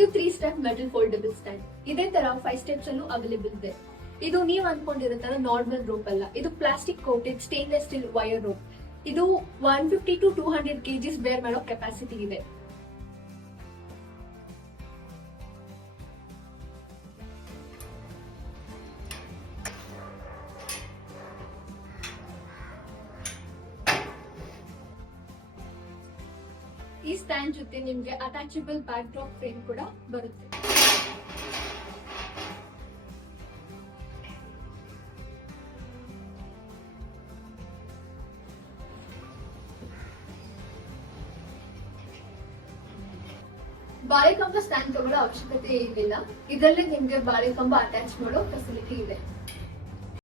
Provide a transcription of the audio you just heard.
ಇದು 3 step metal foldable stand. ಇದೇ ತರ 5 ಸ್ಟೆಪ್ಸ್ ಅಲ್ಲೂ ಅವೈಲೇಬಲ್ ಇದೆ. ಇದು ನೀವ್ ಅನ್ಕೊಂಡಿರೋ ತರ ನಾರ್ಮಲ್ ರೋಪ್ ಅಲ್ಲ, ಇದು plastic coated stainless steel wire rope. ಇದು 150 to 200 kgs ಬೇರ್ ಮಾಡೋ ಕೆಪಾಸಿಟಿ ಇದೆ. ಈ ಸ್ಟ್ಯಾಂಡ್ ಜೊತೆ ನಿಮ್ಗೆ ಅಟ್ಯಾಚಬಲ್ ಬ್ಯಾಕ್ ಡ್ರಾಪ್ ಫ್ರೇಮ್ ಕೂಡ ಬರುತ್ತೆ. ಬಾಳೆಕಂಬ ಸ್ಟ್ಯಾಂಡ್ ತಗೊಳ್ಳೋ ಅವಶ್ಯಕತೆ ಏನಿಲ್ಲ, ಇದರಲ್ಲಿ ನಿಮ್ಗೆ ಬಾಳೆಕಂಬ ಅಟ್ಯಾಚ್ ಮಾಡೋ ಫೆಸಿಲಿಟಿ ಇದೆ.